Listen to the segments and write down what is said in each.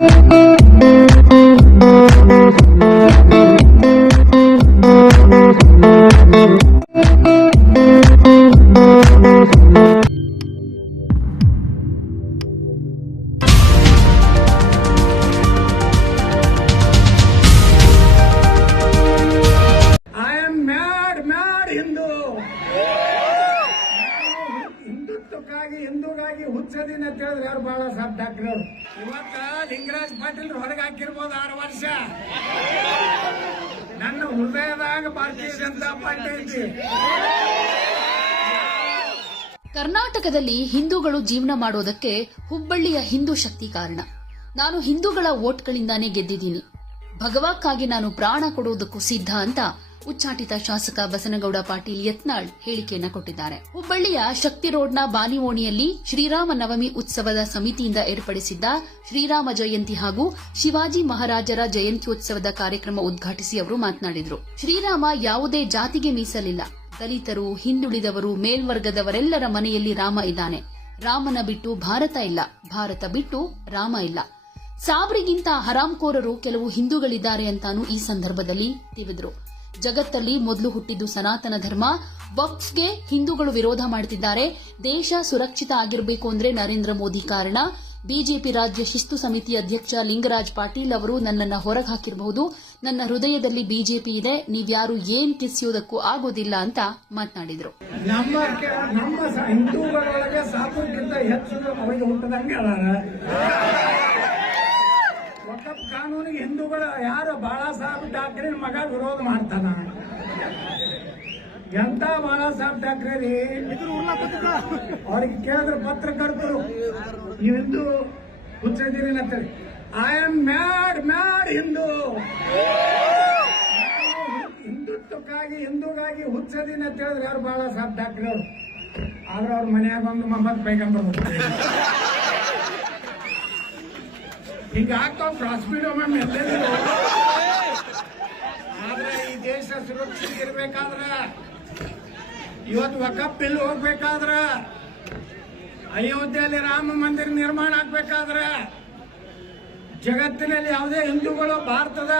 I ಹುಚ್ಚದಿನ ಅಂತ ಹೇಳಿದ್ರೆ ಯಾರು ಬಹಳ ಸಾಹೇಬ್ ಡಾಕ್ಟರ್ ಅವರು. ಇವತ್ತ ಲಿಂಗರಾಜ್ ಪಾಟೀಲ್ ಹೊರಗೆ ಹಾಕಿರ್ಬೋದು ಆರು ವರ್ಷ. ನನ್ನ ಹೃದಯದಾಗ ಭಾರತೀಯ ಜನತಾ ಪಾರ್ಟಿ ಕರ್ನಾಟಕದಲ್ಲಿ ಹಿಂದೂಗಳು ಜೀವನ ಮಾಡೋದಕ್ಕೆ ಹುಬ್ಬಳ್ಳಿಯ ಹಿಂದೂ ಶಕ್ತಿ ಕಾರಣ. ನಾನು ಹಿಂದೂಗಳ ಓಟ್ಗಳಿಂದಾನೇ ಗೆದ್ದಿದ್ದೀನಿ. ಭಗವಕ್ಕಾಗಿ ನಾನು ಪ್ರಾಣ ಕೊಡುವುದಕ್ಕೂ ಸಿದ್ಧ ಅಂತ ಉಚ್ಚಾಟಿತ ಶಾಸಕ ಬಸನಗೌಡ ಪಾಟೀಲ್ ಯತ್ನಾಳ್ ಹೇಳಿಕೆಯನ್ನು ಕೊಟ್ಟಿದ್ದಾರೆ. ಹುಬ್ಬಳ್ಳಿಯ ಶಕ್ತಿ ರೋಡ್ನ ಬಾನಿವೋಣಿಯಲ್ಲಿ ಶ್ರೀರಾಮ ನವಮಿ ಉತ್ಸವದ ಸಮಿತಿಯಿಂದ ಏರ್ಪಡಿಸಿದ್ದ ಶ್ರೀರಾಮ ಜಯಂತಿ ಹಾಗೂ ಶಿವಾಜಿ ಮಹಾರಾಜರ ಜಯಂತ್ಯೋತ್ಸವದ ಕಾರ್ಯಕ್ರಮ ಉದ್ಘಾಟಿಸಿ ಅವರು ಮಾತನಾಡಿದರು. ಶ್ರೀರಾಮ ಯಾವುದೇ ಜಾತಿಗೆ ಮೀಸಲಿಲ್ಲ. ದಲಿತರು, ಹಿಂದುಳಿದವರು, ಮೇಲ್ವರ್ಗದವರೆಲ್ಲರ ಮನೆಯಲ್ಲಿ ರಾಮ ಇದ್ದಾನೆ. ರಾಮನ ಬಿಟ್ಟು ಭಾರತ ಇಲ್ಲ. ಭಾರತ ಬಿಟ್ಟು ರಾಮ ಇಲ್ಲ. ಸಾಬ್ರಿಗಿಂತ ಹರಾಮ್ಕೋರರು ಕೆಲವು ಹಿಂದೂಗಳಿದ್ದಾರೆ ಅಂತಾನು ಈ ಸಂದರ್ಭದಲ್ಲಿ ತಿಳಿದ್ರು. ಜಗತ್ತಲ್ಲಿ ಮೊದಲು ಹುಟ್ಟಿದ್ದು ಸನಾತನ ಧರ್ಮ. ವಕ್ಫ್ಗೆ ಹಿಂದೂಗಳು ವಿರೋಧ ಮಾಡುತ್ತಿದ್ದಾರೆ ದೇಶ ಸುರಕ್ಷಿತ ಆಗಿರಬೇಕು ಅಂದ್ರೆ ನರೇಂದ್ರ ಮೋದಿ ಕಾರಣ. ಬಿಜೆಪಿ ರಾಜ್ಯ ಶಿಸ್ತು ಸಮಿತಿ ಅಧ್ಯಕ್ಷ ಲಿಂಗರಾಜ್ ಪಾಟೀಲ್ ಅವರು ನನ್ನನ್ನ ಹೊರಗೆ ಹಾಕಿರಬಹುದು. ನನ್ನ ಹೃದಯದಲ್ಲಿ ಬಿಜೆಪಿ ಇದೆ. ನೀವ್ಯಾರು ಏನ್ ಕಿಸಿಯೋದಕ್ಕೂ ಆಗೋದಿಲ್ಲ ಅಂತ ಮಾತನಾಡಿದರು. ನಮ್ಮ ವಕಫ್ ಕಾನೂನಿಗೆ ಹಿಂದೂಗಳು ಯಾರು ಬಾಳಾ ಸಾಹೇಬ್ ಠಾಕ್ರೆ ಮಗ ವಿರೋಧ ಮಾಡ್ತಾನ ಎಂತ ಬಾಳಾ ಸಾಹೇಬ್ ಠಾಕ್ರೆ ರೀ ಅವ್ರಿಗೆ ಪತ್ರ ಪತ್ರಕರ್ತರು ಹಿಂದೂ ಹುಚ್ಚಿದ್ದೀರಿ ಅಂತಾರೆ I am mad mad Hindu. ಹಿಂದುತ್ವಕ್ಕಾಗಿ, ಹಿಂದೂಗಾಗಿ ಹುಚ್ಚದಿನ ಅಂತ ಯಾರು ಬಾಳಾ ಸಾಹೇಬ್ ಠಾಕ್ರೆ ಅವರು ಆದ್ರೆ ಅವ್ರ ಮನೆಯಾಗ ಒಂದು ಮೊಹಮ್ಮದ್ ಪೈಗಂಬರ್ ಬರ್ತಾರೆ ಹಿಂಗ ಆಗ್ತಾವ ಪ್ರಾಸ್ಪೀಡ್ ಮ್ಯಾಮ್ ಎಲ್ಲೆಲ್ಲೂ ಆದ್ರೆ ಈ ದೇಶ ಸುರಕ್ಷಿತ ಇರ್ಬೇಕಾದ್ರ ಇವತ್ತು ವಕಫ್ ಬಿಲ್ ಹೋಗ್ಬೇಕಾದ್ರ, ಅಯೋಧ್ಯೆಯಲ್ಲಿ ರಾಮ ಮಂದಿರ ನಿರ್ಮಾಣ ಆಗ್ಬೇಕಾದ್ರ, ಜಗತ್ತಿನಲ್ಲಿ ಯಾವುದೇ ಹಿಂದೂಗಳು ಭಾರತದ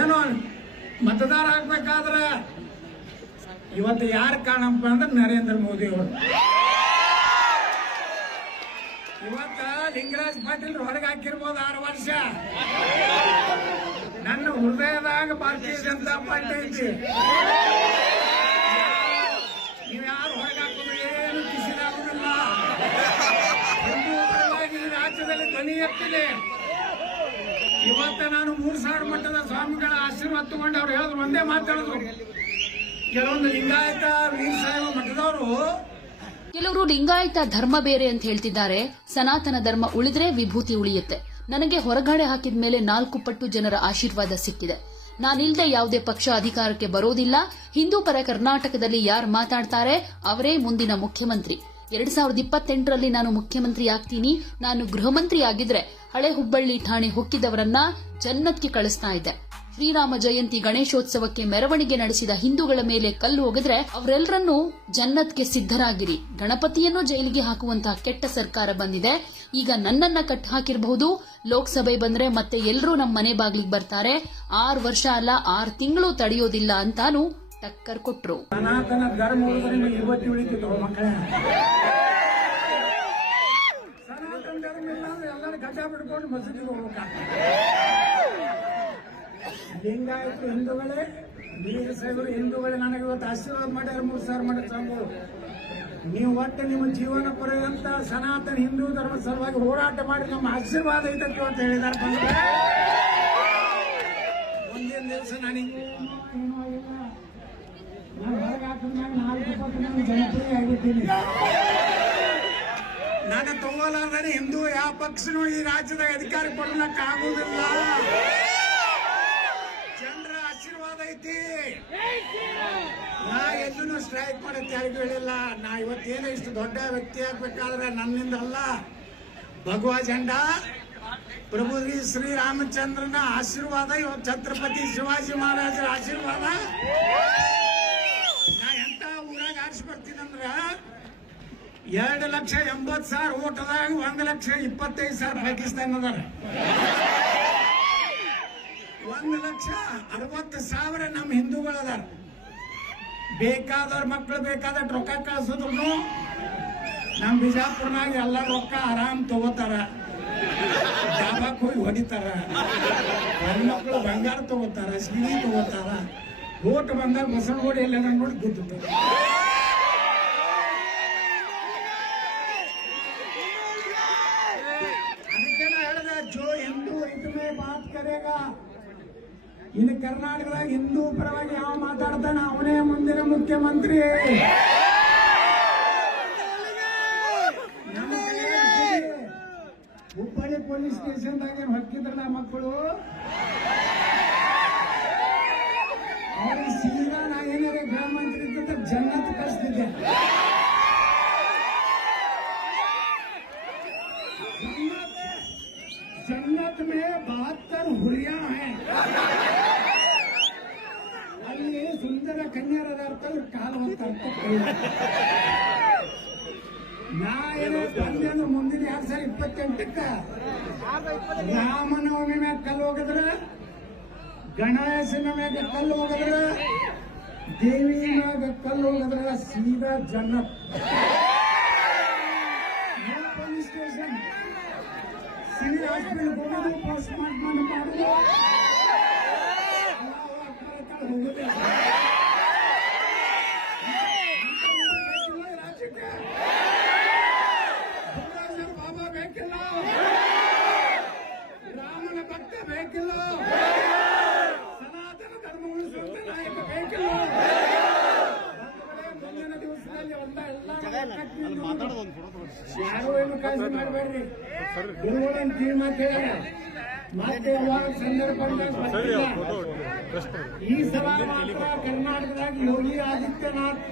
ಏನೋ ಮತದಾರ ಆಗ್ಬೇಕಾದ್ರೆ, ಇವತ್ತು ಯಾರು ಕಾಣಪ್ಪ ಅಂದ್ರೆ ನರೇಂದ್ರ ಮೋದಿ ಅವರು ಇವತ್ತ ಲಿಂಗರಾಜ್ ಪಾಟೀಲ್ ಹೊರಗೆ ಹಾಕಿರ್ಬೋದು ಆರು ವರ್ಷ. ನನ್ನ ಹೃದಯದಾಗ ಭಾರತೀಯ ಜನತಾ ಪಾರ್ಟಿ ಐತಿ. ನೀವು ಯಾರು ಹೊರಗೆ ಹಾಕೋದು ಏನು ಕಿಸಿದಾಗುದಿಲ್ಲ ಈ ರಾಜ್ಯದಲ್ಲಿ ಧ್ವನಿ ಎತ್ತಿದೆ. ಇವತ್ತ ನಾನು ಮೂರು ಸಾವಿರ ಮಟ್ಟದ ಸ್ವಾಮಿಗಳ ಆಶೀರ್ವಾದ ತಗೊಂಡು ಅವ್ರು ಹೇಳಿದ್ರು, ಒಂದೇ ಮಾತಾಡಿದ್ರು. ಕೆಲವೊಂದು ಲಿಂಗಾಯತ ವೀರಶೈವ ಮಠದವರು ಕೆಲವರು ಲಿಂಗಾಯತ ಧರ್ಮ ಬೇರೆ ಅಂತ ಹೇಳ್ತಿದ್ದಾರೆ. ಸನಾತನ ಧರ್ಮ ಉಳಿದ್ರೆ ವಿಭೂತಿ ಉಳಿಯುತ್ತೆ. ನನಗೆ ಹೊರಗಡೆ ಹಾಕಿದ ಮೇಲೆ ನಾಲ್ಕು ಪಟ್ಟು ಜನರ ಆಶೀರ್ವಾದ ಸಿಕ್ಕಿದೆ. ನಾನಿಲ್ಲದೆ ಯಾವುದೇ ಪಕ್ಷ ಅಧಿಕಾರಕ್ಕೆ ಬರೋದಿಲ್ಲ. ಹಿಂದೂ ಪರ ಕರ್ನಾಟಕದಲ್ಲಿ ಯಾರು ಮಾತಾಡ್ತಾರೆ, ಅವರೇ ಮುಂದಿನ ಮುಖ್ಯಮಂತ್ರಿ. ಎರಡ್ ಸಾವಿರದ ಇಪ್ಪತ್ತೆಂಟರಲ್ಲಿ ನಾನು ಮುಖ್ಯಮಂತ್ರಿ ಆಗ್ತೀನಿ. ನಾನು ಗೃಹ ಮಂತ್ರಿ ಆಗಿದ್ರೆ ಹಳೆ ಹುಬ್ಬಳ್ಳಿ ಠಾಣೆ ಹೊಕ್ಕಿದವರನ್ನ ಜನ್ನತ್ಗೆ ಕಳಿಸ್ತಾ ಇದ್ದೆ. ಶ್ರೀರಾಮ ಜಯಂತಿ ಗಣೇಶೋತ್ಸವಕ್ಕೆ ಮೆರವಣಿಗೆ ನಡೆಸಿದ ಹಿಂದೂಗಳ ಮೇಲೆ ಕಲ್ಲು ಒಗೆದ್ರೆ ಅವರೆಲ್ಲರನ್ನೂ ಜನ್ನತ್ಗೆ ಸಿದ್ಧರಾಗಿರಿ. ಗಣಪತಿಯನ್ನು ಜೈಲಿಗೆ ಹಾಕುವಂತಹ ಕೆಟ್ಟ ಸರ್ಕಾರ ಬಂದಿದೆ. ಈಗ ನನ್ನನ್ನ ಕಟ್ ಹಾಕಿರಬಹುದು. ಲೋಕಸಭೆ ಬಂದ್ರೆ ಮತ್ತೆ ಎಲ್ಲರೂ ನಮ್ಮ ಮನೆ ಬಾಗಿಲಿಗೆ ಬರ್ತಾರೆ. ಆರು ವರ್ಷ ಅಲ್ಲ, ಆರು ತಿಂಗಳು ತಡೆಯೋದಿಲ್ಲ ಅಂತಾನು ಟಕ್ಕರ್ ಕೊಟ್ರು. ಸನಾತನ ಧರ್ಮ ಎಲ್ಲರೂ ಬಿಡ್ಕೊಂಡು ಮಸೀದಿಗೆ ಲಿಂಗಾಯತರು ಹಿಂದೂಗಳೇ? ವೀರ ಸಾಹೇಬರು, ಹಿಂದೂಗಳೇ ನನಗೆ ಇವತ್ತು ಆಶೀರ್ವಾದ ಮಾಡ್ಯಾರ, ಮೂರು ಸಾವಿರ ಮಾಡ್ಯಾರ ಸ್ವಾಮಿಗಳು ನೀವು ಒಟ್ಟು ನಿಮ್ಮ ಜೀವನ ಪರ್ಯಂತ ಸನಾತನ ಹಿಂದೂ ಧರ್ಮದ ಸಲುವಾಗಿ ಹೋರಾಟ ಮಾಡಿ ನಮ್ಮ ಆಶೀರ್ವಾದ ಐತಕ್ಕೆ ಅಂತ ಹೇಳಿದಾರೆ ಮುಂದಿನ ದಿವಸ ನನಗೆ ನನಗೆ ತಗೋಲಾರ್ದರೆ ಹಿಂದೂ ಯಾವ ಪಕ್ಷನೂ ಈ ರಾಜ್ಯದಾಗ ಅಧಿಕಾರ ಕೊಡಲಕ್ಕಾಗುವುದಿಲ್ಲ. ಐತಿ ನಾ ಎಲ್ಲೂ ಸ್ಟ್ರೈಕ್ ಮಾಡಕ್ಕೆ ಯಾರಿಗೂ ಹೇಳಿಲ್ಲ. ನಾ ಇವತ್ತೇನು ಇಷ್ಟು ದೊಡ್ಡ ವ್ಯಕ್ತಿ ಆಗ್ಬೇಕಾದ್ರೆ ನನ್ನಿಂದ ಅಲ್ಲ. ಭಗವಾ ಜಂಡ, ಪ್ರಭು ಶ್ರೀ ಶ್ರೀರಾಮಚಂದ್ರನ ಆಶೀರ್ವಾದ ಇವತ್ತು ಛತ್ರಪತಿ ಶಿವಾಜಿ ಮಹಾರಾಜರ ಆಶೀರ್ವಾದ. ನಾ ಎಂತ ಊರಾಗ ಆರಿಸಿ ಬರ್ತೀನಂದ್ರ ಎರಡು ಲಕ್ಷ ಎಂಬತ್ತು ಸಾವಿರ ಓಟದಾಗ ಒಂದು ಲಕ್ಷ ಇಪ್ಪತ್ತೈದು ಸಾವಿರ ಪಾಕಿಸ್ತಾನ ಒಂದು ಲಕ್ಷ ಅರವತ್ತು ಸಾವಿರ ನಮ್ಮ ಹಿಂದೂಗಳು ಅದಾರ. ಬೇಕಾದವ್ರ ಮಕ್ಕಳು ಬೇಕಾದಷ್ಟು ರೊಕ್ಕ ಕಳ್ಸಿದ್ರು ನಮ್ಮ ಬಿಜಾಪುರ್ನಾಗ ಎಲ್ಲ ರೊಕ್ಕ ಆರಾಮ್ ತಗೋತಾರ. ಡಾಬಾಕ್ ಹೋಗಿ ಹೊಡಿತಾರ. ಹೆಣ್ಮಕ್ಳು ಬಂಗಾರ ತಗೋತಾರ ಸಿಗಿ ತಗೋತಾರ. ಓಟ್ ಬಂದಾಗ ಬಸವನಗುಡಿ ಎಲ್ಲ ನೋಡಿ ಗುದ್ದು ಅದಕ್ಕೆ ಹೇಳ್ದೆ, ಜೋ ಹಿಂದೂ ಇದನ್ನೇ ಮಾತು ಕರೆಗ. ಇನ್ನು ಕರ್ನಾಟಕದಾಗ ಹಿಂದೂ ಪರವಾಗಿ ಯಾವ ಮಾತಾಡ್ತಾನೆ? ಅವನೇ ಮುಂದಿನ ಮುಖ್ಯಮಂತ್ರಿ. ಹುಬ್ಬಳ್ಳಿ ಪೊಲೀಸ್ ಸ್ಟೇಷನ್ದಾಗ ಏನ್ ಹೊಕ್ಕಿದ್ರಲ್ಲ ಮಕ್ಕಳು? ಅವ್ರಿಗೆ ಸೀದಾ ನಾ ಏನಾರ ಗೃಹ ಮಂತ್ರಿ ಜನ್ನತ್ ಕಳಿಸ್ತಿದ್ದೆ जन्नत जन्नत में बहत्तर हुरिया हैं ಅಲ್ಲಿ ಸುಂದರ ಕನ್ಯರ ಅರ್ಥ ಕಾಲು ಹೊತ್ತ ಅರ್ಥ ನಾ ಏನೋ ಬಂದೆ ಅಂದ್ರೆ ಮುಂದಿನ ಎರಡ್ ಸಾವಿರ ಇಪ್ಪತ್ತೆಂಟಕ್ಕ ರಾಮನವಮಿ ಮ್ಯಾಗ ಕಲ್ಲು ಹೋಗಿದ್ರ ಗಣೇಶನ ಮ್ಯಾಗ ಕಲ್ಲು ಹೋಗಿದ್ರ ದೇವಿ ಮ್ಯಾಗ ಕಲ್ಲು ಹೋಗಿದ್ರ ಸೀದಾ ಜನ್ನತ್ ಸಿವಿಲ್ ಹಾಸ್ಪಿಟಲ್ ಹೋಗೋದು ಪೋಸ್ಟ್ ಮಾರ್ಟಮ್ ಯಾರು ಏನು. ಈ ಸಲ ಮಾತ್ರ ಕರ್ನಾಟಕದಾಗ ಯೋಗಿ ಆದಿತ್ಯನಾಥ್